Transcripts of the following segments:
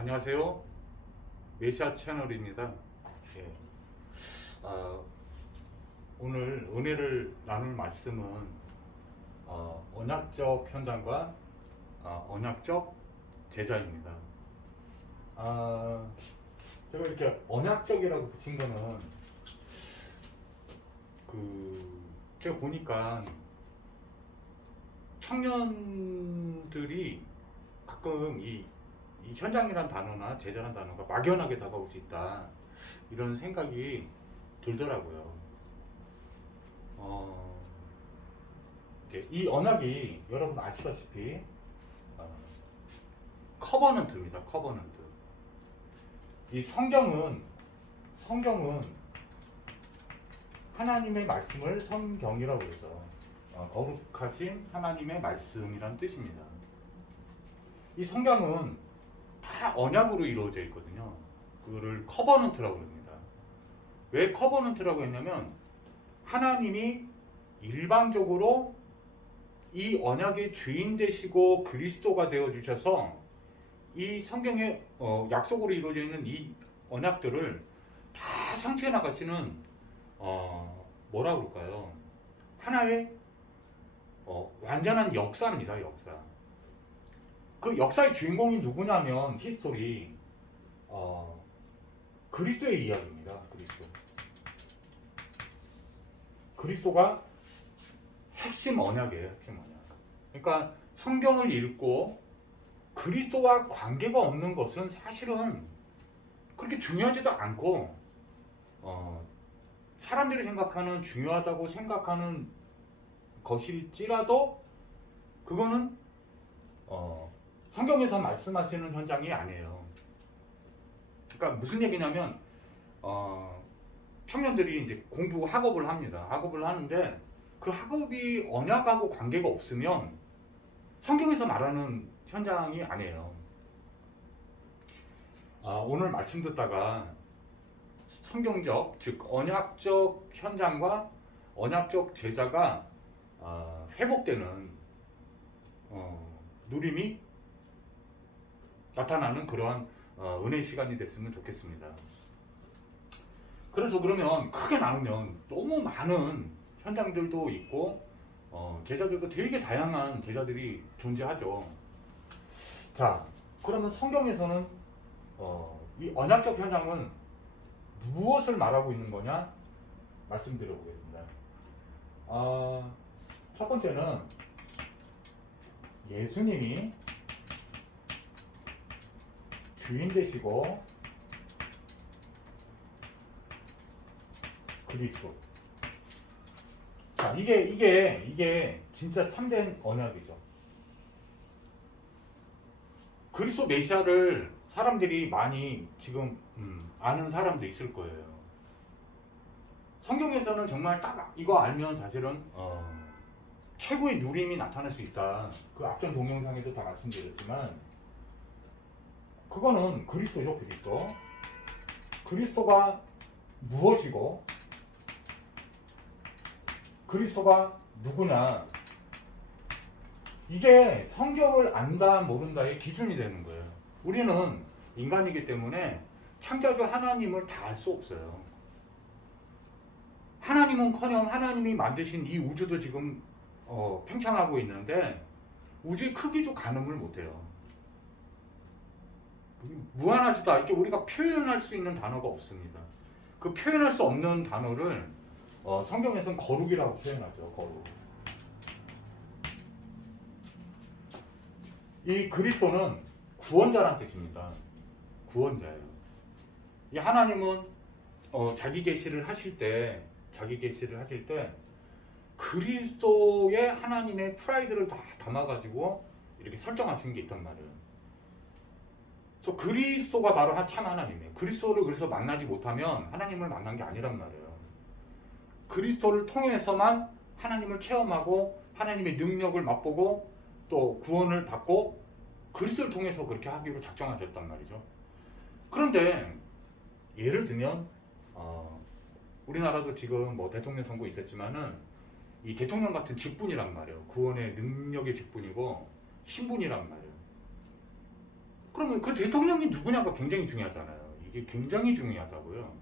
안녕하세요. 메시아 채널입니다. 예. 아, 오늘 은혜를 나눌 말씀은 언약적 현장과 언약적 제자입니다. 아, 제가 이렇게 언약적이라고 붙인 거는 제가 보니까 청년들이 가끔 이 현장이란 단어나 제자란 단어가 막연하게 다가올 수 있다, 이런 생각이 들더라고요. 이제 이 언약이 여러분 아시다시피 커버넌트입니다. 커버넌트. 이 성경은 하나님의 말씀을 성경이라고 그러죠. 거룩하신 하나님의 말씀이란 뜻입니다. 이 성경은 다 언약으로 이루어져 있거든요. 그거를 커버넌트라고 합니다. 왜 커버넌트라고 했냐면 하나님이 일방적으로 이 언약의 주인 되시고 그리스도가 되어 주셔서 이 성경의 약속으로 이루어져 있는 이 언약들을 다 성취해 나가시는 뭐라 그럴까요? 하나의 완전한 역사입니다. 역사. 그 역사의 주인공이 누구냐면 히스토리 그리스도의 이야기입니다. 그리스도가 핵심 언약이에요. 핵심 언약. 그러니까 성경을 읽고 그리스도와 관계가 없는 것은 사실은 그렇게 중요하지도 않고 사람들이 생각하는 중요하다고 생각하는 것일지라도 그거는 성경에서 말씀하시는 현장이 아니에요. 그러니까 무슨 얘기냐면 청년들이 이제 공부 학업을 합니다. 학업을 하는데 그 학업이 언약하고 관계가 없으면 성경에서 말하는 현장이 아니에요. 오늘 말씀 듣다가 성경적, 즉 언약적 현장과 언약적 제자가 회복되는 누림이 나타나는 그러한 은혜 시간이 됐으면 좋겠습니다. 그래서 그러면 크게 나누면 너무 많은 현장들도 있고 제자들도 되게 다양한 제자들이 존재하죠. 자, 그러면 성경에서는 이 언약적 현장은 무엇을 말하고 있는 거냐 말씀드려보겠습니다. 첫 번째는 예수님이 주인 되시고 그리스도. 자, 이게 진짜 참된 언약이죠. 그리스도 메시아를 사람들이 많이 지금 아는 사람도 있을 거예요. 성경에서는 정말 딱 이거 알면 사실은 최고의 누림이 나타날 수 있다. 그 앞전 동영상에도 다 말씀드렸지만 그거는 그리스도죠. 그리스도가 무엇이고 그리스도가 누구냐, 이게 성경을 안다 모른다의 기준이 되는 거예요. 우리는 인간이기 때문에 창조주 하나님을 다 알 수 없어요. 하나님은커녕 하나님이 만드신 이 우주도 지금 팽창하고 있는데 우주의 크기도 가늠을 못해요. 무한하지도 않게 우리가 표현할 수 있는 단어가 없습니다. 그 표현할 수 없는 단어를 성경에서는 거룩이라고 표현하죠. 거룩. 이 그리스도는 구원자란 뜻입니다. 구원자예요. 이 하나님은 자기 계시를 하실 때 그리스도의 하나님의 프라이드를 다 담아가지고 이렇게 설정하신 게 있단 말이에요. 그래서 그리스도가 바로 참 하나님이에요. 그리스도를 그래서 만나지 못하면 하나님을 만난 게 아니란 말이에요. 그리스도를 통해서만 하나님을 체험하고 하나님의 능력을 맛보고 또 구원을 받고 그리스도를 통해서 그렇게 하기로 작정하셨단 말이죠. 그런데 예를 들면 우리나라도 지금 뭐 대통령 선거 있었지만은 이 대통령 같은 직분이란 말이에요. 구원의 능력의 직분이고 신분이란 말이에요. 그러면 그 대통령이 누구냐가 굉장히 중요하잖아요. 이게 굉장히 중요하다고요.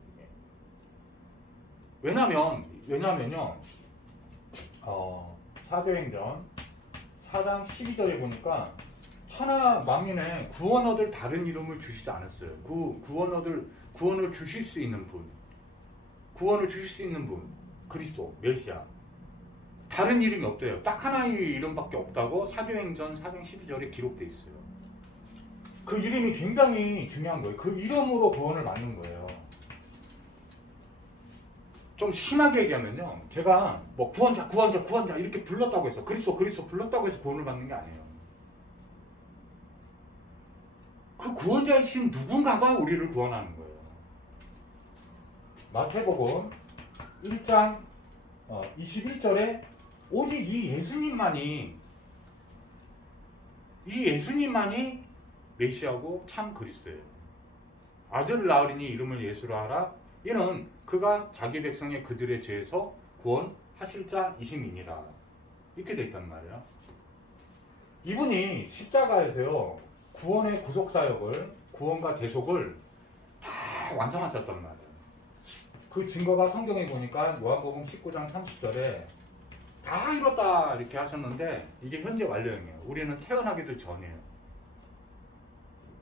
왜냐면요. 사도행전 4장 12절에 보니까 천하 만민에 구원 얻을 다른 이름을 주시지 않았어요. 구원을 주실 수 있는 분, 그리스도, 메시아. 다른 이름이 없대요. 딱 하나의 이름밖에 없다고 사도행전 4장 12절에 기록돼 있어요. 그 이름이 굉장히 중요한 거예요. 그 이름으로 구원을 받는 거예요. 좀 심하게 얘기하면요, 제가 뭐 구원자 이렇게 불렀다고 해서 그리스도 불렀다고 해서 구원을 받는 게 아니에요. 그 구원자이신 누군가가 우리를 구원하는 거예요. 마태복음 1장 21절에 오직 이 예수님만이 메시아고 참 그리스도예요. 아들을 낳으리니 이름을 예수로 하라. 이는 그가 자기 백성의 그들의 죄에서 구원하실 자이심이니라. 이렇게 돼 있단 말이에요. 이분이 십자가에서요, 구원의 구속사역을, 구원과 대속을 다 완성하셨단 말이에요. 그 증거가 성경에 보니까 요한복음 19장 30절에 다 이뤘다 이렇게 하셨는데 이게 현재 완료형이에요. 우리는 태어나기도 전이에요.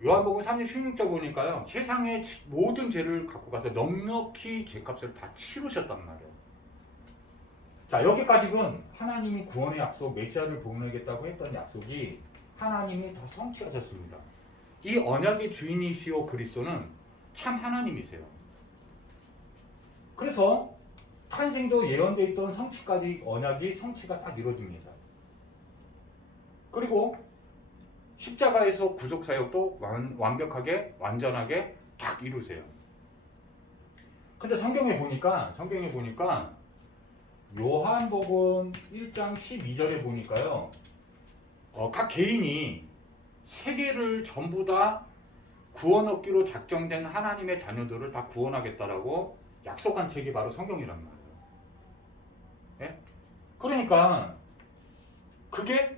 요한복음 3장 16절 보니까요, 세상의 모든 죄를 갖고 가서 넉넉히 죄값을 다 치르셨단 말이에요. 자, 여기까지는 하나님이 구원의 약속, 메시아를 보내겠다고 했던 약속이 하나님이 다 성취하셨습니다. 이 언약의 주인이시오 그리스도는 참 하나님이세요. 그래서 탄생도 예언되어 있던 성취까지 언약이 성취가 딱 이루어집니다. 그리고 십자가에서 구속사역도 완벽하게 완전하게 딱 이루세요. 근데 성경에 보니까 요한복음 1장 12절에 보니까요, 각 개인이 세계를 전부 다 구원 얻기로 작정된 하나님의 자녀들을 다 구원하겠다라고 약속한 책이 바로 성경이란 말이에요. 예? 그러니까 그게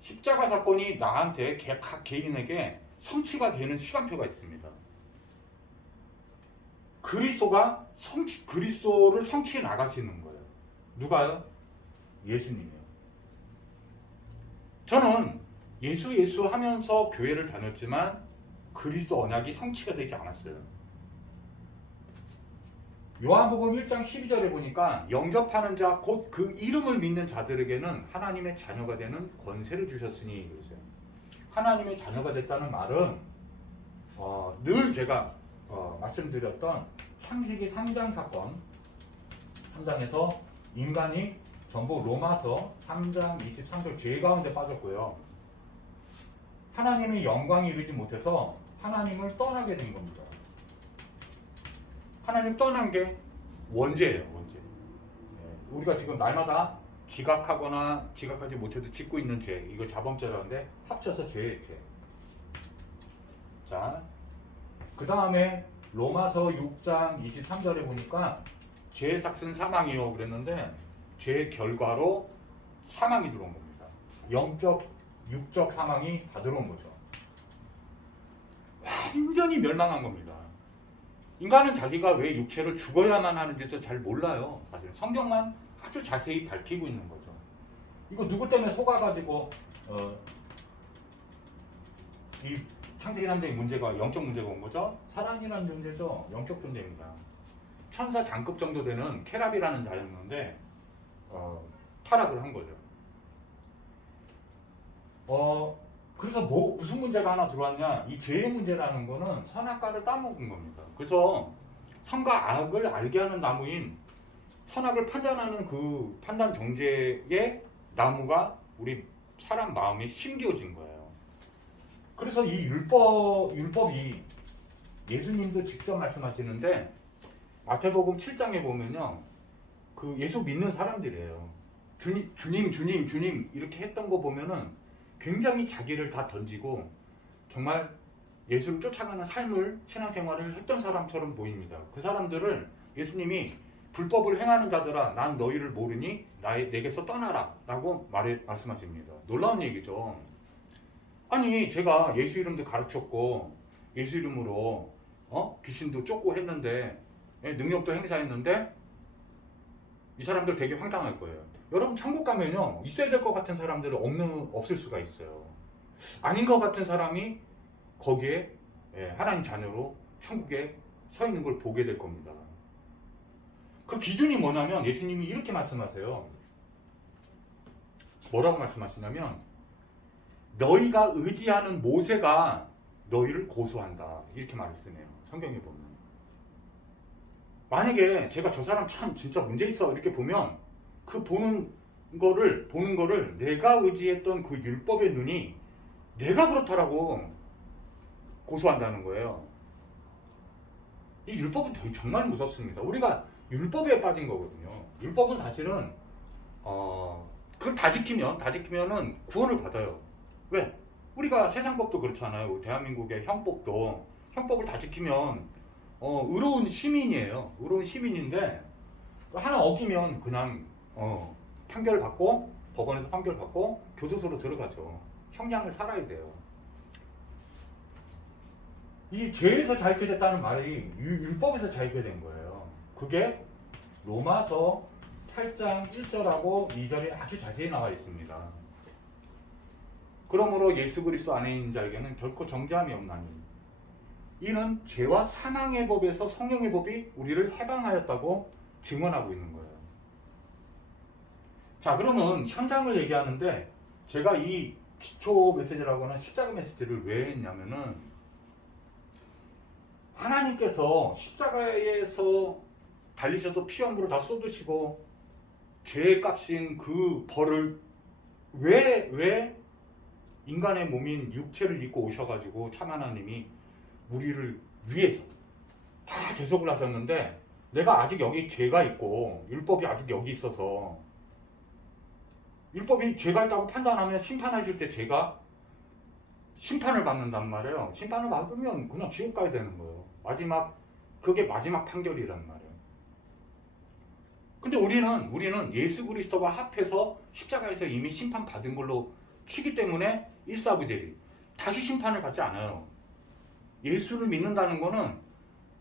십자가 사건이 나한테 각 개인에게 성취가 되는 시간표가 있습니다. 그리스도를 성취해 나가시는 거예요. 누가요? 예수님이요. 저는 예수 하면서 교회를 다녔지만 그리스도 언약이 성취가 되지 않았어요. 요한복음 1장 12절에 보니까 영접하는 자 곧 그 이름을 믿는 자들에게는 하나님의 자녀가 되는 권세를 주셨으니 그랬어요. 하나님의 자녀가 됐다는 말은 늘 제가 말씀드렸던 창세기 3장 사건 3장에서 인간이 전부 로마서 3장 23절 죄 가운데 빠졌고요. 하나님의 영광이 이르지 못해서 하나님을 떠나게 된 겁니다. 하나님 떠난 게 원죄예요, 원죄. 우리가 지금 날마다 지각하거나 지각하지 못해도 짓고 있는 죄, 이거 자범죄라는데 합쳐서 죄예요, 죄. 자, 그 다음에 로마서 6장 23절에 보니까 죄의 삭은 사망이요 그랬는데 죄의 결과로 사망이 들어온 겁니다. 영적, 육적 사망이 다 들어온 거죠. 완전히 멸망한 겁니다. 인간은 자기가 왜 육체를 죽어야만 하는지도 잘 몰라요. 사실 성경만 아주 자세히 밝히고 있는 거죠. 이거 누구 때문에 속아가지고 이 창세기 3장의 문제가 영적 문제가 온 거죠. 사단이라는 존재죠. 영적 존재입니다. 천사 장급 정도 되는 케랍이라는 자였는데 타락을 한 거죠. 그래서 무슨 문제가 하나 들어왔냐? 이 죄의 문제라는 거는 선악과를 따먹은 겁니다. 그래서 선과 악을 알게 하는 나무인 선악을 판단하는 그 판단 정죄의 나무가 우리 사람 마음에 심겨진 거예요. 그래서 이 율법이 예수님도 직접 말씀하시는데 마태복음 7장에 보면요, 그 예수 믿는 사람들이에요. 주님 이렇게 했던 거 보면은 굉장히 자기를 다 던지고 정말 예수를 쫓아가는 삶을, 신앙생활을 했던 사람처럼 보입니다. 그 사람들을 예수님이 불법을 행하는 자들아 난 너희를 모르니 내게서 떠나라 라고 말씀하십니다. 놀라운 얘기죠. 아니 제가 예수 이름도 가르쳤고 예수 이름으로 귀신도 쫓고 했는데 능력도 행사했는데 이 사람들 되게 황당할 거예요. 여러분 천국 가면요 있어야 될 것 같은 사람들은 없을 수가 있어요. 아닌 것 같은 사람이 거기에 하나님 자녀로 천국에 서 있는 걸 보게 될 겁니다. 그 기준이 뭐냐면 예수님이 이렇게 말씀하세요. 뭐라고 말씀하시냐면 너희가 의지하는 모세가 너희를 고소한다 이렇게 말씀해요. 성경에 보면 만약에 제가 저 사람 참 진짜 문제 있어 이렇게 보면 그 보는 거를 내가 의지했던 그 율법의 눈이 내가 그렇다라고 고소한다는 거예요. 이 율법은 정말 무섭습니다. 우리가 율법에 빠진 거거든요. 율법은 사실은 그걸 다 지키면은 구원을 받아요. 왜? 우리가 세상 법도 그렇잖아요. 대한민국의 형법을 다 지키면 의로운 시민이에요. 의로운 시민인데 하나 어기면 그냥 판결 받고 법원에서 판결 받고 교도소로 들어가죠. 형량을 살아야 돼요. 이 죄에서 자유케 됐다는 말이 율법에서 자유케 된 거예요. 그게 로마서 8장 1절하고 2절에 아주 자세히 나와 있습니다. 그러므로 예수 그리스도 안에 있는 자에게는 결코 정죄함이 없나니 이는 죄와 사망의 법에서 성령의 법이 우리를 해방하였다고 증언하고 있는 거예요. 자, 그러면 현장을 얘기하는데 제가 이 기초 메시지라고 하는 십자가 메시지를 왜 했냐면은 하나님께서 십자가에서 달리셔서 피 함부로 다 쏟으시고 죄의 값인 그 벌을 왜 인간의 몸인 육체를 입고 오셔가지고 참 하나님이 우리를 위해서 다 대속을 하셨는데 내가 아직 여기 죄가 있고 율법이 아직 여기 있어서 율법이 죄가 있다고 판단하면 심판하실 때 제가 심판을 받는단 말이에요. 심판을 받으면 그냥 지옥 가야 되는 거예요. 그게 마지막 판결이란 말이에요. 근데 우리는 예수 그리스도와 합해서 십자가에서 이미 심판받은 걸로 치기 때문에 일사부재리 다시 심판을 받지 않아요. 예수를 믿는다는 거는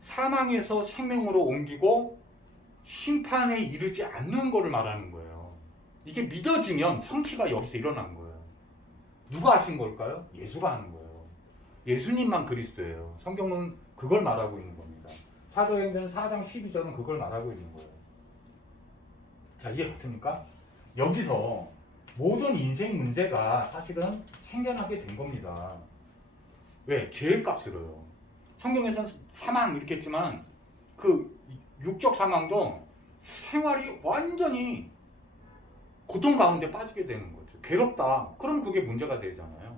사망에서 생명으로 옮기고 심판에 이르지 않는 것을 말하는 거예요. 이게 믿어지면 성취가 여기서 일어난 거예요. 누가 하신 걸까요? 예수가 하는 거예요. 예수님만 그리스도예요. 성경은 그걸 말하고 있는 겁니다. 사도행전 4장 12절은 그걸 말하고 있는 거예요. 자, 이해갔습니까? 여기서 모든 인생 문제가 사실은 생겨나게 된 겁니다. 왜? 죄의 값으로요. 성경에서는 사망 이렇게 했지만 그 육적 사망도 생활이 완전히 고통 가운데 빠지게 되는 거죠. 괴롭다. 그럼 그게 문제가 되잖아요.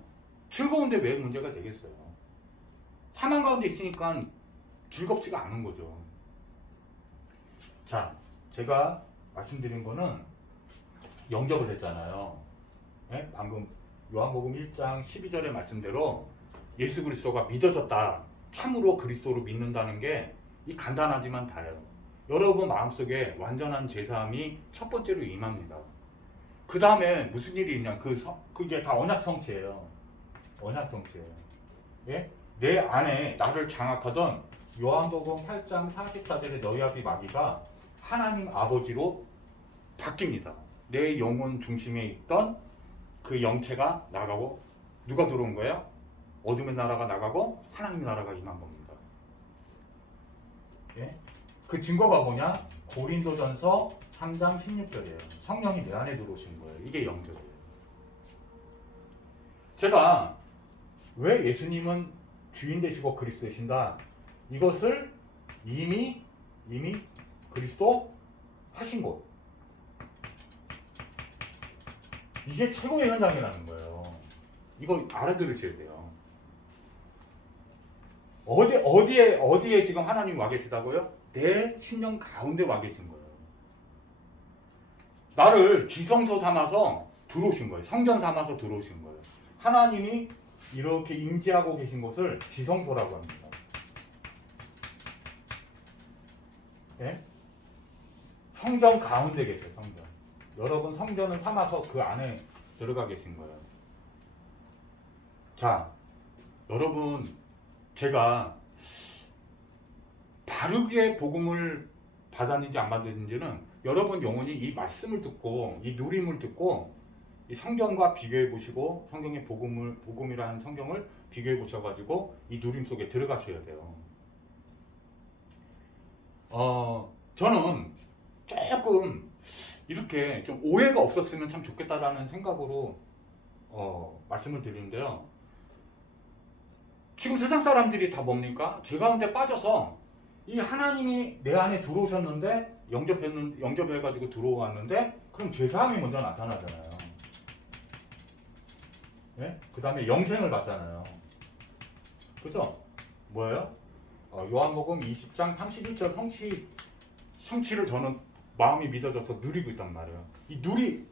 즐거운데 왜 문제가 되겠어요? 사망 가운데 있으니까 즐겁지가 않은 거죠. 자, 제가 말씀드린 거는 영접을 했잖아요. 네? 방금 요한복음 1장 12절의 말씀대로 예수 그리스도가 믿어졌다. 참으로 그리스도로 믿는다는 게 이 간단하지만 다예요. 여러분 마음속에 완전한 제사함이 첫 번째로 임합니다. 그 다음에 무슨 일이 있냐? 그게 다 언약 성취예요. 언약 성취예요. 예? 내 안에 나를 장악하던 요한복음 8장 44절의 너희 아비 마귀가 하나님 아버지로 바뀝니다. 내 영혼 중심에 있던 그 영체가 나가고 누가 들어온 거예요? 어둠의 나라가 나가고 하나님의 나라가 임한 겁니다. 예? 그 증거가 뭐냐? 고린도전서 3장 16절이에요. 성령이 내 안에 들어오신 거예요. 이게 영접이에요. 제가 왜 예수님은 주인 되시고 그리스도 되신다? 이것을 이미 그리스도 하신 것. 이게 최고의 현장이라는 거예요. 이거 알아들으셔야 돼요. 어디에 지금 하나님이 와 계시다고요? 내 심령 가운데 와 계신 거예요. 나를 지성소 삼아서 들어오신 거예요. 성전 삼아서 들어오신 거예요. 하나님이 이렇게 임재하고 계신 곳을 지성소라고 합니다. 예? 성전 가운데 계세요. 성전. 여러분 성전을 삼아서 그 안에 들어가 계신 거예요. 자, 여러분, 제가 바르게 복음을 받았는지 안 받았는지는 여러분 영혼이 이 말씀을 듣고 이 누림을 듣고 이 성경과 비교해 보시고 성경의 복음이라는 성경을 비교해 보셔가지고 이 누림 속에 들어가셔야 돼요. 저는 조금 이렇게 좀 오해가 없었으면 참 좋겠다라는 생각으로 말씀을 드리는데요. 지금 세상 사람들이 다 뭡니까? 죄 가운데 빠져서 이 하나님이 내 안에 들어오셨는데 영접해가지고 들어왔는데 그럼 죄사함이 먼저 나타나잖아요. 네? 그 다음에 영생을 받잖아요. 그죠? 뭐예요? 요한복음 20장 31절 성취를 저는 마음이 믿어져서 누리고 있단 말이에요.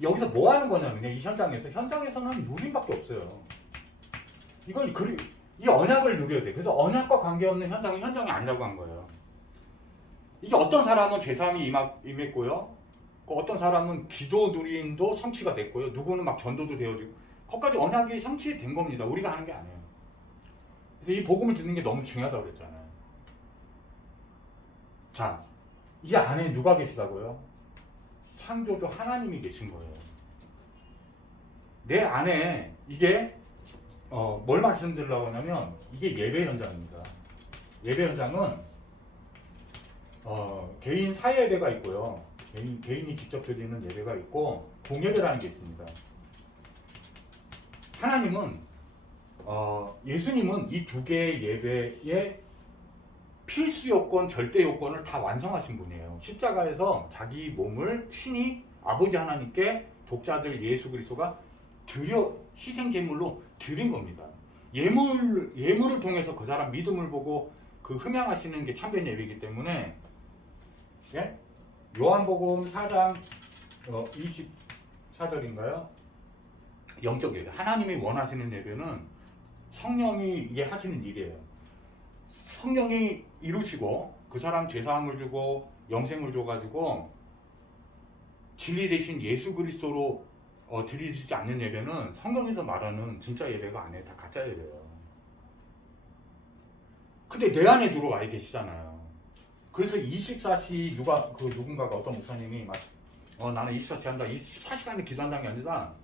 여기서 뭐 하는 거냐면요. 이 현장에서는 누림밖에 없어요. 이 언약을 누려야 돼. 그래서 언약과 관계없는 현장이 아니라고 한 거예요. 이게 어떤 사람은 죄사함이 임했고요. 어떤 사람은 기도 누림도 성취가 됐고요. 누구는 막 전도도 되어지고. 거기까지 언약이 성취된 겁니다. 우리가 하는 게 아니에요. 그래서 이 복음을 듣는 게 너무 중요하다고 그랬잖아요. 자, 이 안에 누가 계시다고요? 창조주 하나님이 계신 거예요. 내 안에 이게 뭘 말씀드리려고 하냐면 이게 예배 현장입니다. 예배 현장은 개인 사회 예배가 있고요. 개인이 직접 드리는 예배가 있고 공예배라는 게 있습니다. 하나님은 예수님은 이 두 개의 예배의 필수 요건, 절대 요건을 다 완성하신 분이에요. 십자가에서 자기 몸을 친히 아버지 하나님께 독자들 예수 그리스도가 희생 제물로 드린 겁니다. 예물을 통해서 그 사람 믿음을 보고 그 흠양하시는 게 참된 예배이기 때문에 예? 요한복음 4장 24절인가요? 영적 예배. 하나님이 원하시는 예배는 성령이 이게 하시는 일이에요. 성령이 이루시고 그 사람 죄사함을 주고 영생을 줘가지고 진리 대신 예수 그리스도로 드리지 않는 예배는 성경에서 말하는 진짜 예배가 아니에요. 다 가짜 예배예요. 근데 내 안에 들어와 계시잖아요. 그래서 24시 누군가가 어떤 목사님이 나는 24시 한다. 24시간을 기도한다는 게 아니라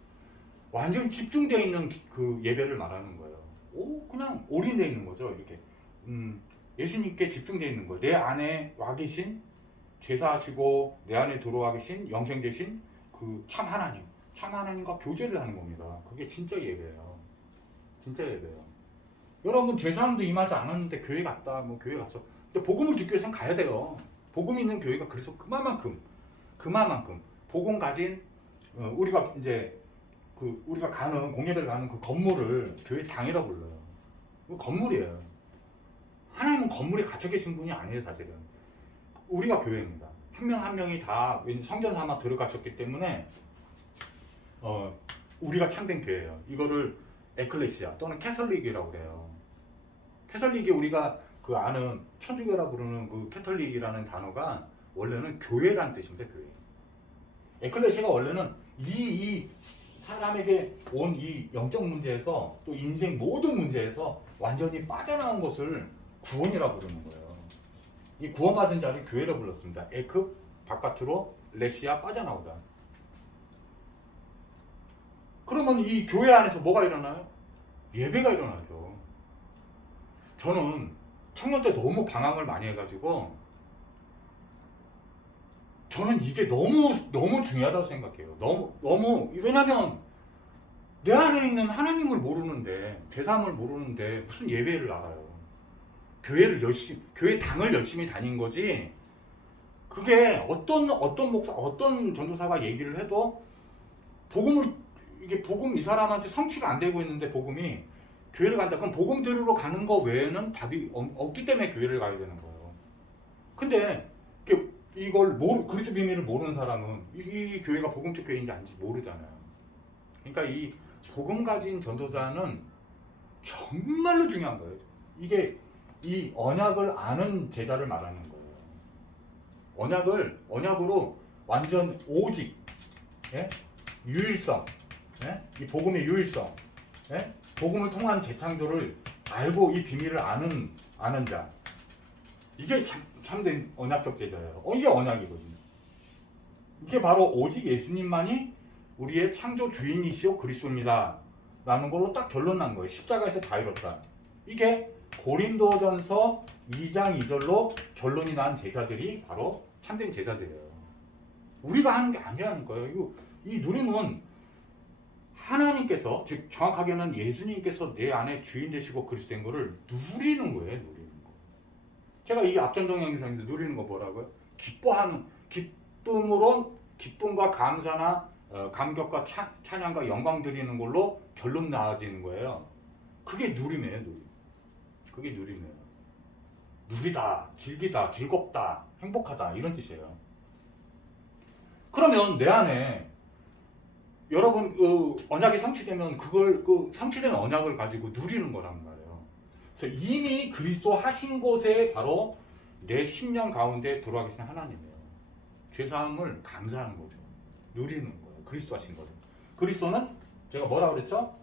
완전 집중되어 있는 그 예배를 말하는 거예요. 그냥 올인되어 있는 거죠. 이렇게 예수님께 집중되어 있는 거예요. 내 안에 와 계신 죄사하시고 내 안에 들어와 계신 영생 되신 그 참 하나님과 교제를 하는 겁니다. 그게 진짜 예배예요. 진짜 예배예요. 여러분 죄사함도 임하지 않았는데 교회 갔다 교회 갔어. 근데 복음을 듣기 위해서는 가야 돼요. 복음 있는 교회가 그래서 그만큼 복음 가진 우리가 이제 우리가 공예들 가는 그 건물을 교회 당이라고 불러요. 그 건물이에요. 하나님은 건물에 갇혀 계신 분이 아니에요, 사실은. 우리가 교회입니다. 한 명 한 명이 다 성전 삼아 들어가셨기 때문에 우리가 참된 교회예요. 이거를 에클레시아 또는 캐톨릭이라고 그래요. 캐톨릭이 우리가 아는 천주교라 부르는 그 캐톨릭이라는 단어가 원래는 교회라는 뜻입니다. 교회. 에클레시아가 원래는 이 사람에게 온 이 영적 문제에서 또 인생 모든 문제에서 완전히 빠져나온 것을 구원이라고 부르는 거예요. 이 구원받은 자를 교회로 불렀습니다. 에크 바깥으로 레시아 빠져나오다. 그러면 이 교회 안에서 뭐가 일어나요? 예배가 일어나죠. 저는 청년 때 너무 방황을 많이 해가지고 저는 이게 너무 중요하다고 생각해요. 너무 왜냐면 내 안에 있는 하나님을 모르는데 죄사함을 모르는데 무슨 예배를 알아요. 교회 당을 열심히 다닌 거지. 그게 어떤 목사, 어떤 전도사가 얘기를 해도 복음 이 사람한테 성취가 안 되고 있는데 복음이 교회를 간다. 그럼 복음 들으러 가는 거 외에는 답이 없기 때문에 교회를 가야 되는 거예요. 근데 이걸 그리스도 비밀을 모르는 사람은 이 교회가 복음적 교회인지 아닌지 모르잖아요. 그러니까 이 복음 가진 전도자는 정말로 중요한 거예요. 이게 이 언약을 아는 제자를 말하는 거예요. 언약으로 완전 오직, 예? 유일성, 예? 이 복음의 유일성, 예? 복음을 통한 재창조를 알고 이 비밀을 아는 자. 이게 참된 언약적 제자예요. 이게 언약이거든요. 이게 바로 오직 예수님만이 우리의 창조 주인이시오 그리스도입니다. 라는 걸로 딱 결론 난 거예요. 십자가에서 다 이뤘다. 이게 고린도전서 2장 2절로 결론이 난 제자들이 바로 참된 제자들이에요. 우리가 하는 게 아니라는 거예요. 이 누림은 하나님께서, 즉 정확하게는 예수님께서 내 안에 주인 되시고 그리스도인 거를 누리는 거예요. 누리는 거. 제가 이 앞전동 영상에서 누리는 거 뭐라고요? 기뻐하는, 기쁨과 감사나 감격과 찬양과 영광 드리는 걸로 결론 나아지는 거예요. 그게 누림이에요. 누림. 그게 누림이에요. 누리다, 즐기다, 즐겁다, 행복하다 이런 뜻이에요. 그러면 내 안에 여러분 언약이 성취되면 그걸 성취된 언약을 가지고 누리는 거란 말이에요. 그래서 이미 그리스도 하신 곳에 바로 내 심령 가운데 들어와 계신 하나님이에요. 죄사함을 감사하는 거죠. 누리는 거예요. 그리스도 하신 거죠. 그리스도는 제가 뭐라 그랬죠?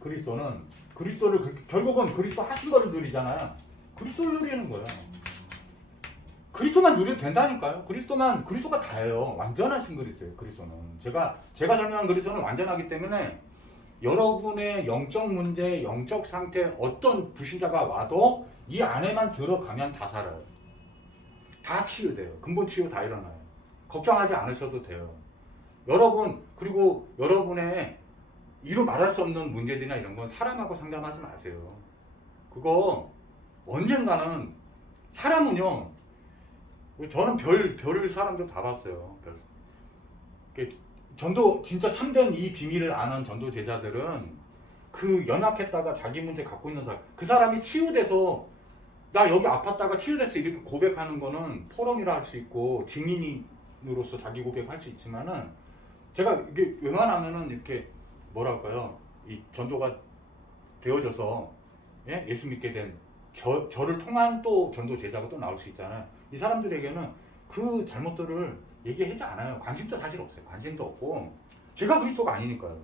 그리스도를 결국은 그리스도 하신 거를 누리잖아요. 그리스도를 누리는 거예요. 그리스도만 누려도 된다니까요. 그리스도가 다예요. 완전하신 그리스도예요. 그리스도는 제가 설명한 그리스도는 완전하기 때문에 여러분의 영적 문제, 영적 상태 어떤 불신자가 와도 이 안에만 들어가면 다 살아요. 다 치유돼요. 근본 치유 다 일어나요. 걱정하지 않으셔도 돼요. 그리고 여러분의 이루 말할 수 없는 문제들이나 이런 건 사람하고 상담하지 마세요. 그거 언젠가는 사람은요. 저는 별 사람들 다 봤어요. 전도 진짜 참된 이 비밀을 아는 전도 제자들은 그 연약했다가 자기 문제 갖고 있는 사람, 그 사람이 치유돼서 나 여기 아팠다가 치유됐어 이렇게 고백하는 거는 포럼이라 할 수 있고 증인으로서 자기 고백할 수 있지만은 제가 이게 웬만하면은 이렇게 뭐랄까요, 이 전도가 되어져서 예수 믿게 된 저를 통한 또 전도 제자가 또 나올 수 있잖아요. 이 사람들에게는 그 잘못들을 얘기하지 않아요. 관심도 사실 없어요. 관심도 없고 제가 그리스도가 아니니까요.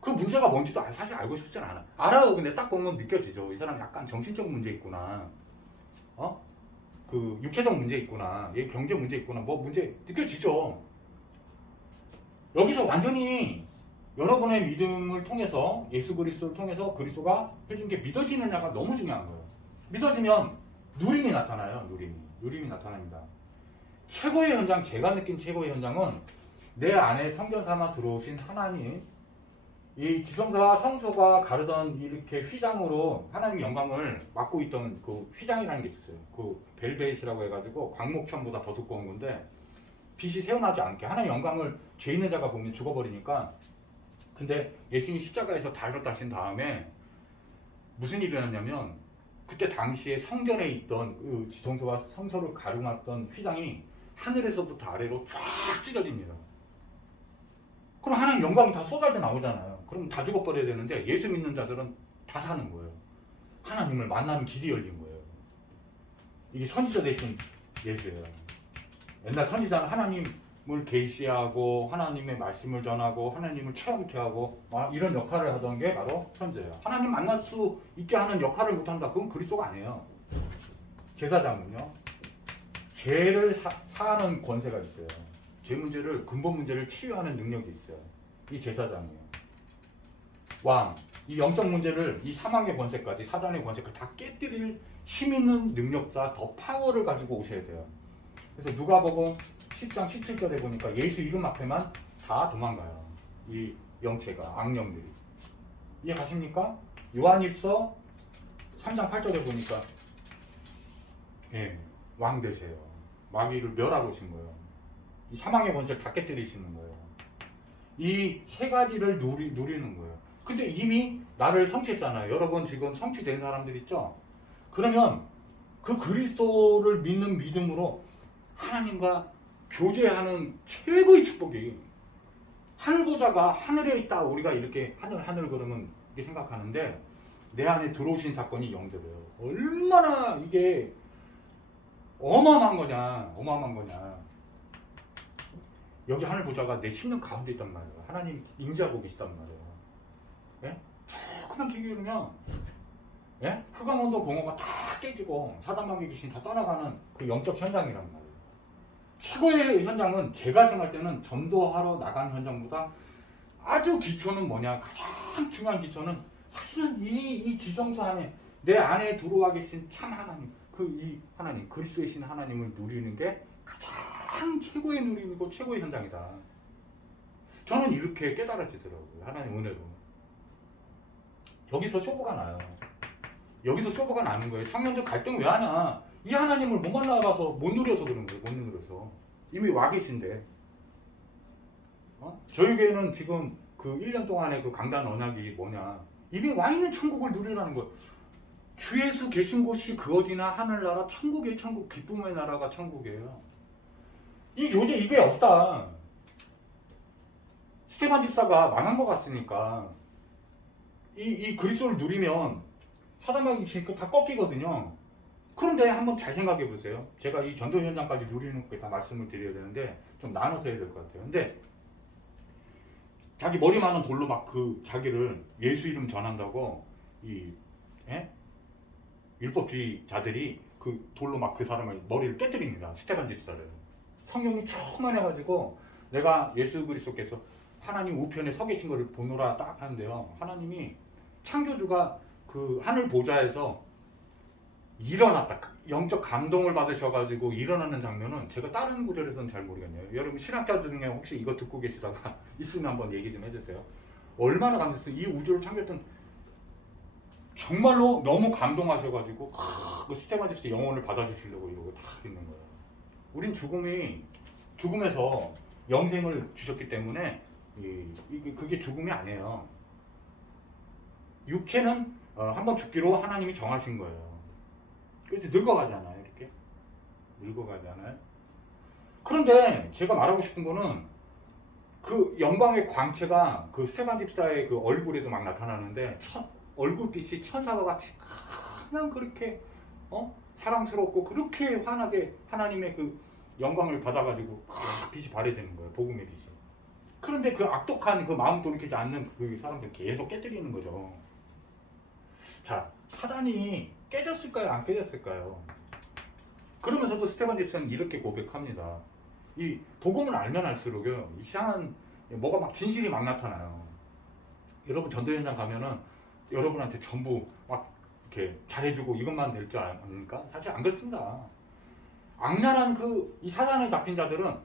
그 문제가 뭔지도 사실 알고 싶진 않아. 알아요. 근데 딱 보면 느껴지죠. 이 사람 약간 정신적 문제 있구나. 그 육체적 문제 있구나. 얘 경제 문제 있구나. 뭐 문제 느껴지죠. 여기서 완전히 여러분의 믿음을 통해서 예수 그리스도를 통해서 그리스도가 해준 게 믿어지느냐가 너무 중요한 거예요. 믿어지면 누림이 나타나요. 누림이 나타납니다. 최고의 현장, 제가 느낀 최고의 현장은 내 안에 성전 삼아 들어오신 하나님, 이 지성소와 성소가 가르던 이렇게 휘장으로 하나님 영광을 맡고 있던 그 휘장이라는 게 있었어요. 그 벨벳이라고 해가지고 광목천보다 더 두꺼운 건데 빛이 새어나지 않게 하나님 영광을 죄 있는 자가 보면 죽어버리니까. 근데 예수님이 십자가에서 다 이뤘다 하신 다음에 무슨 일이 일어났냐면 그때 당시에 성전에 있던 그 지성소와 성소를 가름했던 휘장이 하늘에서부터 아래로 쫙 찢어집니다. 그럼 하나님 영광이 다 쏟아져 나오잖아요. 그럼 다 죽어버려야 되는데 예수 믿는 자들은 다 사는 거예요. 하나님을 만나는 길이 열린 거예요. 이게 선지자 대신 예수예요. 옛날 선지자는 하나님을 계시하고 하나님의 말씀을 전하고 하나님을 체험케 하고 이런 역할을 하던 게 바로 선지자예요. 하나님 만날 수 있게 하는 역할을 못한다. 그건 그리스도가 아니에요. 제사장은요. 죄를 사하는 권세가 있어요. 죄 문제를, 근본 문제를 치유하는 능력이 있어요. 이 제사장이에요. 왕, 이 영적 문제를, 이 사망의 권세까지, 사단의 권세까지 다 깨뜨릴 힘 있는 능력자, 더 파워를 가지고 오셔야 돼요. 그래서 누가복음 10장 17절에 보니까 예수 이름 앞에만 다 도망가요. 이 영체가, 악령들이. 이해 가십니까? 요한일서 3장 8절에 보니까 왕 되세요. 마귀를 멸하고 오신 거예요. 이 사망의 권세를 다 깨뜨리시는 거예요. 이 세 가지를 누리는 거예요. 근데 이미 나를 성취했잖아요. 여러분 지금 성취된 사람들 있죠? 그러면 그 그리스도를 믿는 믿음으로 하나님과 교제하는 최고의 축복이, 하늘보자가 하늘에 있다 우리가 이렇게 하늘 그러면 이렇게 생각하는데 내 안에 들어오신 사건이 영접해요. 얼마나 이게 어마어마한 거냐. 여기 하늘보자가 내 심령 가운데 있단 말이에요. 하나님 임재하고 계시단 말이에요. 예? 조금만 귀 기울이면 예? 흑암원도 공허가 다 깨지고 사단마귀 귀신 다 떠나가는 그 영적 현장이란 말이에요. 최고의 현장은 제가 생각할 때는 전도하러 나간 현장보다 아주 기초는 뭐냐, 가장 중요한 기초는 사실은 이 지성소 안에 내 안에 들어와 계신 참 하나님, 이 하나님, 그리스도의 신 하나님을 누리는 게 가장 최고의 누림이고 최고의 현장이다. 저는 이렇게 깨달아지더라고요. 하나님 은혜로. 여기서 쇼부가 나요. 여기서 쇼부가 나는 거예요. 청년들 갈등 왜 하냐? 이 하나님을 못 만나봐서 못 누려서 그런 거예요. 못 누려서. 이미 와 계신데. 저희 교회는 지금 그 1년 동안의 그 강단 언약이 뭐냐? 이미 와 있는 천국을 누리라는 거예요. 주 예수 계신 곳이 그 어디나 하늘나라 천국의 천국, 기쁨의 나라가 천국이에요. 요새 이게 없다. 스테반 집사가 망한 것 같으니까 이 그리스도를 누리면 사단마귀 귀신 다 꺾이거든요. 그런데 한번 잘 생각해 보세요. 제가 이 전도 현장까지 누리는 거 다 말씀을 드려야 되는데 좀 나눠서 해야 될 것 같아요. 근데 자기 머리 많은 돌로 막 그 자기를 예수 이름 전한다고 율법주의자들이 그 돌로 막 그 사람을 머리를 깨뜨립니다. 스테반 집사를. 성경이 충만해가지고 내가 예수 그리스도께서 하나님 우편에 서 계신 것을 보노라 딱 하는데요. 하나님이 창조주가 그 하늘 보좌에서 일어났다. 영적 감동을 받으셔가지고 일어나는 장면은 제가 다른 구절에서는 잘 모르겠네요. 여러분 신학자들 중에 혹시 이거 듣고 계시다가 있으면 한번 얘기 좀 해주세요. 얼마나 감동했어요. 이 우주를 창조했던 정말로 너무 감동하셔가지고 그 스테반 집사 영혼을 받아주시려고 이러고 다 있는 거예요. 우린 죽음에서 영생을 주셨기 때문에 그게 죽음이 아니에요. 육체는 한번 죽기로 하나님이 정하신 거예요. 그래서 늙어가잖아요. 이렇게 늙어가잖아요. 그런데 제가 말하고 싶은 거는 그 영광의 광채가 그 스테반 집사의 그 얼굴에도 막 나타나는데 얼굴빛이 천사와 같이 그냥 그렇게 사랑스럽고 그렇게 환하게 하나님의 그 영광을 받아가지고 빛이 발해지는 거예요. 복음의 빛이. 그런데 그 악독한 그 마음 돌이키지 않는 그 사람들 계속 깨뜨리는 거죠. 자, 사단이 깨졌을까요? 안 깨졌을까요? 그러면서도 스테반 집사는 이렇게 고백합니다. 이 복음을 알면 알수록요 이상한 뭐가 막 진실이 막 나타나요. 여러분 전도 현장 가면은 여러분한테 전부 막 이렇게 잘해주고 이것만 될 줄 아닙니까? 사실 안 그렇습니다. 악랄한 이 사단에 잡힌 자들은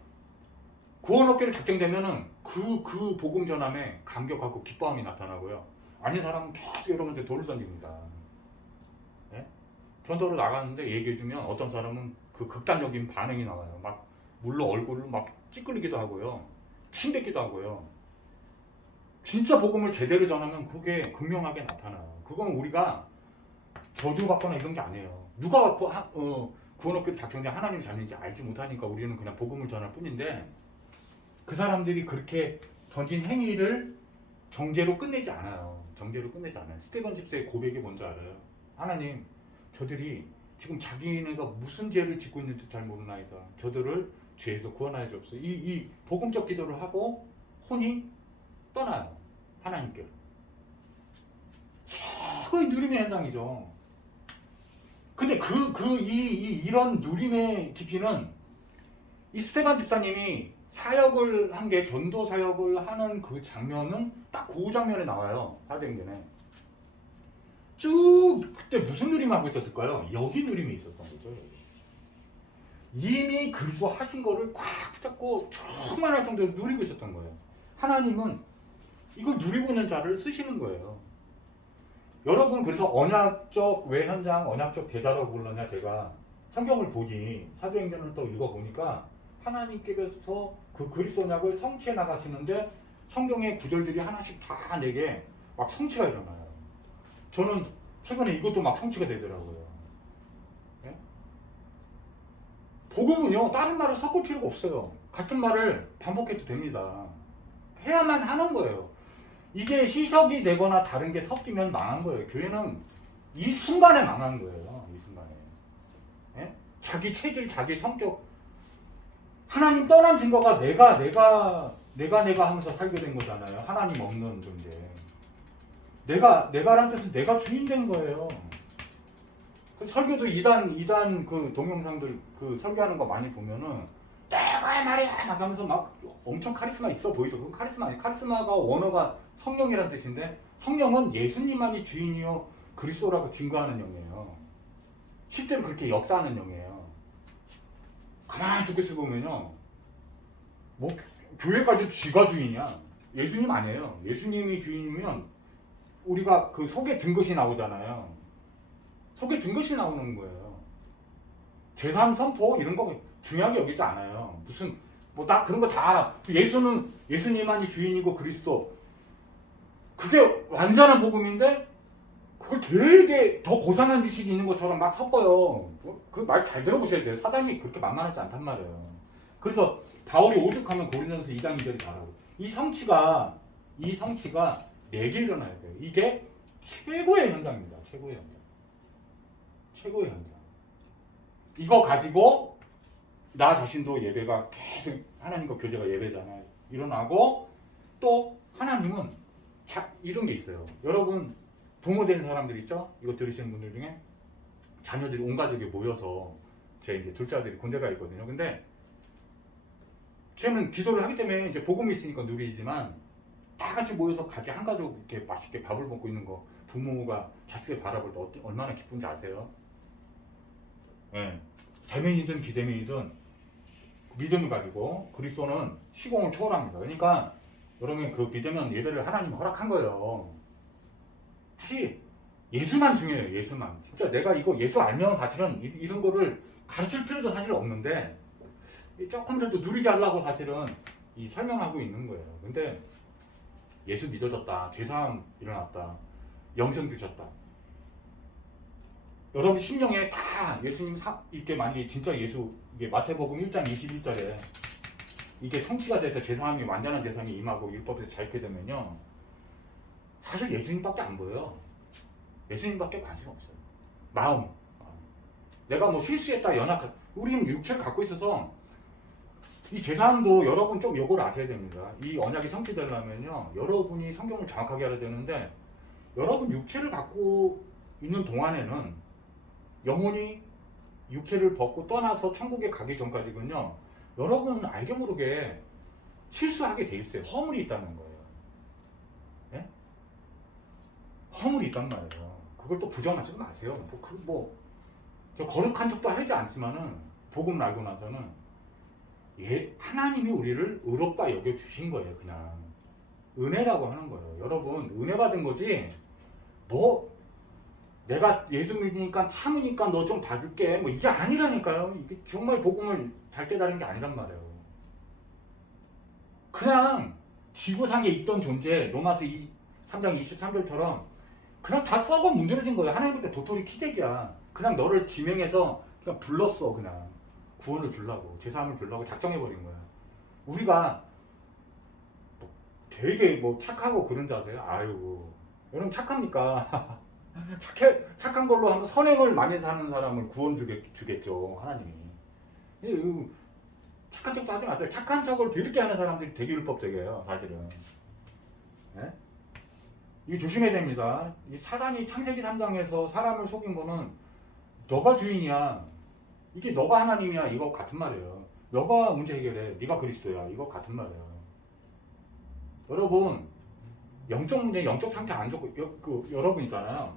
구원 얻기를 작정되면은 그 복음 전함에 감격하고 기뻐함이 나타나고요. 아닌 사람은 계속 여러분한테 돌을 던집니다. 네? 전도로 나가는데 얘기해주면 어떤 사람은 그 극단적인 반응이 나와요. 막 물로 얼굴을 막 찌끄리기도 하고요. 침 뱉기도 하고요. 진짜 복음을 제대로 전하면 그게 극명하게 나타나요. 그건 우리가 저주받거나 이런 게 아니에요. 누가 구원 얻기를 작정된 하나님 자녀인지 알지 못하니까 우리는 그냥 복음을 전할 뿐인데 그 사람들이 그렇게 던진 행위를 정죄로 끝내지 않아요. 정죄로 끝내지 않아요. 스테반 집사의 고백이 뭔지 알아요? 하나님, 저들이 지금 자기네가 무슨 죄를 짓고 있는지 잘 모르나이다. 저들을 죄에서 구원하여 주옵소서. 이 복음적 기도를 하고 혼이 떠나요. 하나님께. 최고의 누림의 현장이죠. 근데 이런 누림의 깊이는 이 스테반 집사님이 사역을 한 게 전도 사역을 하는 그 장면은 딱 그 장면에 나와요. 사도행전에. 쭉 그때 무슨 누림 하고 있었을까요? 여기 누림이 있었던 거죠. 여기. 이미 그리스도 하신 거를 꽉 잡고 충만할 정도로 누리고 있었던 거예요. 하나님은 이걸 누리고 있는 자를 쓰시는 거예요. 여러분 그래서 언약적 외현장, 언약적 제자라고 불렀냐 제가 성경을 보니 사도행전을 또 읽어보니까 하나님께서 그 그리스도 언약을 성취해 나가시는데 성경의 구절들이 하나씩 다 내게 막 성취가 일어나요. 저는 최근에 이것도 막 성취가 되더라고요. 네? 복음은요 다른 말을 섞을 필요가 없어요. 같은 말을 반복해도 됩니다. 해야만 하는 거예요. 이게 희석이 되거나 다른 게 섞이면 망한 거예요. 교회는 이 순간에 망한 거예요. 이 순간에. 예? 자기 체질, 자기 성격. 하나님 떠난 증거가 내가 하면서 살게 된 거잖아요. 하나님 없는 존재. 내가란 뜻은 내가 주인 된 거예요. 그 설교도 이단 그 동영상들 그 설교하는 거 많이 보면은 내가 말이야 막 하면서 막 엄청 카리스마 있어 보이죠. 그건 카리스마 아니에요. 카리스마가 원어가 성령이란 뜻인데 성령은 예수님만이 주인이요 그리스도라고 증거하는 영이에요. 실제로 그렇게 역사하는 영이에요. 가만히 죽겠어 보면요. 뭐 교회까지 쥐가 주인이야. 예수님 아니에요. 예수님이 주인이면 우리가 그 속에 든 것이 나오잖아요. 속에 든 것이 나오는 거예요. 제사함 선포 이런 거 중요하게 여기지 않아요. 무슨 뭐 나 그런 거 다 알아. 예수님만이 주인이고 그리스도. 그게 완전한 복음인데 그걸 되게 더 고상한 지식이 있는 것처럼 막 섞어요. 그 말 잘 들어보셔야 돼요. 사단이 그렇게 만만하지 않단 말이에요. 그래서 바울이 오죽하면 고린도전서 2장 2절이 말하고 이 성취가 4개 일어나야 돼요. 이게 최고의 현장입니다. 최고의 현장. 최고의 현장. 이거 가지고 나 자신도 예배가 계속 하나님과 교제가 예배잖아요. 일어나고 또 하나님은 이런 게 있어요. 여러분 부모 된 사람들 있죠? 이거 들으시는 분들 중에 자녀들이 온 가족이 모여서 제 이제 둘째 아들이 군대가 있거든요. 근데 쟤는 기도를 하기 때문에 이제 복음이 있으니까 누리지만 다 같이 모여서 같이 한 가족 이렇게 맛있게 밥을 먹고 있는 거 부모가 자식을 바라볼 때 얼마나 기쁜지 아세요? 네. 대면이든 비대면이든 믿음을 가지고 그리스도는 시공을 초월합니다. 그러니까 여러분 그 비대면 예배를 하나님이 허락한 거예요. 사실 예수만 중요해요. 예수만. 진짜 내가 이거 예수 알면 사실은 이런 거를 가르칠 필요도 사실 없는데 조금이라도 누리게 하려고 사실은 설명하고 있는 거예요. 근데 예수 믿어졌다. 죄사함 일어났다. 영생 주셨다. 여러분 심령에 다 예수님 이렇게 만약에 진짜 예수 이게 마태복음 1장 21절에 이게 성취가 돼서 죄사함이 완전한 죄사함이 임하고 율법에서 자유케 되면요. 사실 예수님밖에 안 보여요. 예수님밖에 관심 없어요. 마음. 내가 뭐 실수했다 우리는 육체를 갖고 있어서 이 죄사함도 여러분 좀 요거를 아셔야 됩니다. 이 언약이 성취되려면요. 여러분이 성경을 정확하게 알아야 되는데 여러분 육체를 갖고 있는 동안에는 영혼이 육체를 벗고 떠나서 천국에 가기 전까지는요. 여러분은 알게 모르게 실수하게 돼 있어요. 허물이 있다는 거예요. 네? 허물이 있단 말이에요. 그걸 또 부정하지 마세요. 저 거룩한 척도 하지 않지만은 복음을 알고 나서는 하나님이 우리를 의롭다 여겨 주신 거예요. 그냥 은혜라고 하는 거예요. 여러분 은혜 받은 거지 뭐 내가 예수 믿으니까 참으니까 너 좀 봐줄게 뭐 이게 아니라니까요. 이게 정말 복음을 잘 깨달은 게 아니란 말이에요. 그냥 지구상에 있던 존재 로마서 3장 23절처럼 그냥 다 썩어 문드러진 거예요. 하나님께 도토리 키재기야. 그냥 너를 지명해서 그냥 불렀어. 그냥 구원을 주려고 죄사함을 주려고 작정해버린 거야. 우리가 되게 착하고 그런 줄 아세요? 아유 여러분 착합니까? 착한 걸로 하면 선행을 많이 사는 사람을 구원 주겠죠 하나님이. 착한 척도 하지 마세요. 착한 척을 더럽게 하는 사람들이 되게 율법적이에요 사실은. 네? 이거 조심해야 됩니다. 이 사단이 창세기 3장에서 사람을 속인 거는 너가 주인이야. 이게 너가 하나님이야. 이거 같은 말이에요. 너가 문제 해결해. 네가 그리스도야. 이거 같은 말이에요. 여러분 영적 문제, 영적 상태 안 좋고 여러분 있잖아요.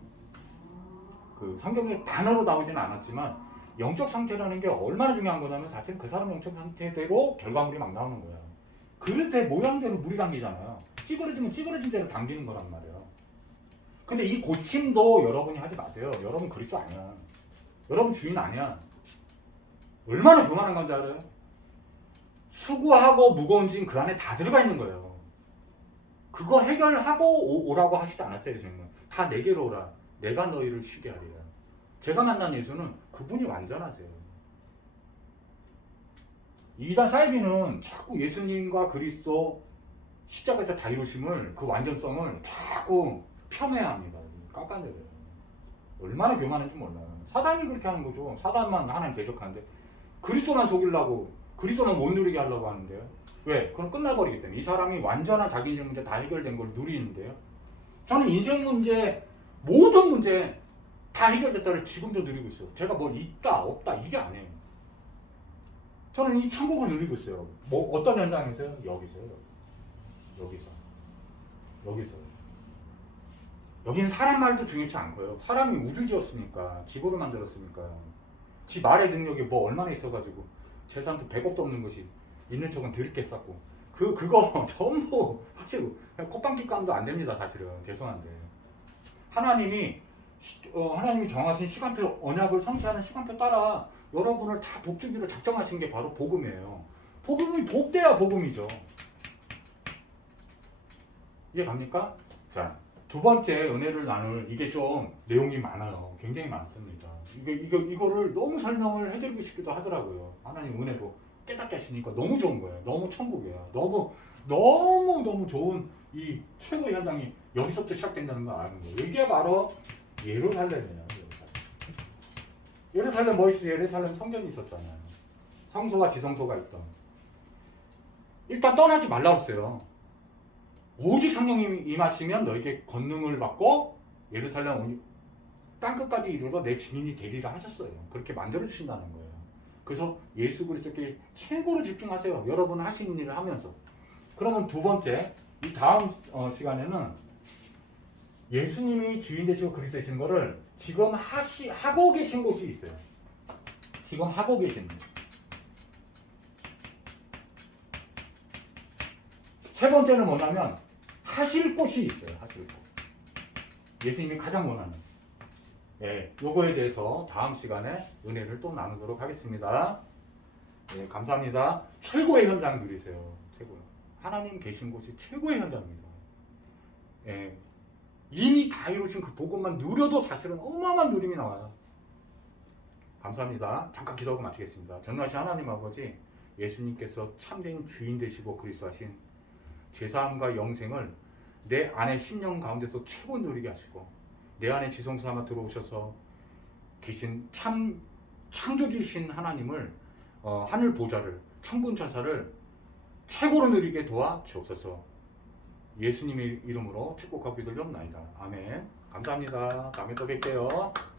그 성경에 단어로 나오지는 않았지만 영적 상태라는 게 얼마나 중요한 거냐면 사실 그 사람 영적 상태대로 결과물이 막 나오는 거예요. 그릇의 모양대로 물이 담기잖아요. 찌그러지면 찌그러진 대로 담기는 거란 말이에요. 근데 이 고침도 여러분이 하지 마세요. 여러분 그리스도 아니야. 여러분 주인 아니야. 얼마나 교만한 건지 알아요? 수고하고 무거운 짐 그 안에 다 들어가 있는 거예요. 그거 해결하고 오라고 하시지 않았어요. 예수님은. 다 내게로 오라. 내가 너희를 쉬게 하리라. 제가 만난 예수는 그분이 완전하세요. 이단 사이비는 자꾸 예수님과 그리스도 십자가에서 다 이루심을 그 완전성을 자꾸 폄훼합니다. 깎아내려요. 얼마나 교만한지 몰라요. 사단이 그렇게 하는 거죠. 사단만 하나님 대적하는데 그리스도만 속이려고 그리스도만 못 누리게 하려고 하는데요. 왜? 그럼 끝나버리기 때문에 이 사람이 완전한 자기인식 문제 다 해결된 걸 누리는데요. 저는 인생 문제, 모든 문제 다 해결됐다를 지금도 누리고 있어요. 제가 뭘 있다 없다 이게 아니에요. 저는 이 천국을 누리고 있어요. 뭐 어떤 현장에서요? 여기서요. 여기서. 여기는 사람 말도 중요치 않고요. 사람이 우주 지었으니까, 지구를 만들었으니까, 지 말의 능력이 뭐 얼마나 있어가지고 재산도 100억도 없는 것이 있는 척은 드럽게 쌓고 그거 전부 사실 콧방귀감도 안 됩니다. 사실은 죄송한데 하나님이 하나님이 정하신 시간표 언약을 성취하는 시간표 따라 여러분을 다 복주기로 작정하신 게 바로 복음이에요. 복음이 복돼야 복음이죠. 이해 갑니까? 자, 두 번째 은혜를 나눌 이게 좀 내용이 많아요. 굉장히 많습니다. 이거를 너무 설명을 해드리고 싶기도 하더라고요. 하나님 은혜로 깨닫게 하시니까 너무 좋은 거예요. 너무 천국이에요. 너무 좋은 이 최고 현장이 여기서부터 시작된다는 거 아는 거예요. 이게 바로 예루살렘이에요. 예루살렘 멋있어요. 예루살렘 성전이 있었잖아요. 성소와 지성소가 있던. 일단 떠나지 말라고 했어요. 오직 성령님이 임하시면 너에게 권능을 받고 예루살렘 땅끝까지 이르러 내 증인이 되리라 하셨어요. 그렇게 만들어 주신다는 거예요. 그래서 예수 그리스도께 최고로 집중하세요. 여러분 하시는 일을 하면서. 그러면 두 번째, 이 다음 시간에는 예수님이 주인 되시고 그리스도 되시는 거를 지금 하고 계신 곳이 있어요. 지금 하고 계신 곳. 세 번째는 뭐냐면 하실 곳이 있어요. 하실 곳. 예수님이 가장 원하는. 예, 요거에 대해서 다음 시간에 은혜를 또 나누도록 하겠습니다. 예, 감사합니다. 최고의 현장 누리세요. 최고. 하나님 계신 곳이 최고의 현장입니다. 예, 이미 다 이루신 그 복음만 누려도 사실은 어마어마한 누림이 나와요. 감사합니다. 잠깐 기도하고 마치겠습니다. 전능하신 하나님 아버지, 예수님께서 참된 주인 되시고 그리스도 하신 죄사함과 영생을 내 안에 심령 가운데서 최고 누리게 하시고 내 안에 지성 삼아 들어오셔서 계신 참 창조주신 하나님을 하늘 보좌를 천군 천사를 최고로 누리게 도와 주옵소서. 예수님의 이름으로 축복하고 기도드리옵나이다. 아멘. 감사합니다. 다음에 또 뵐게요.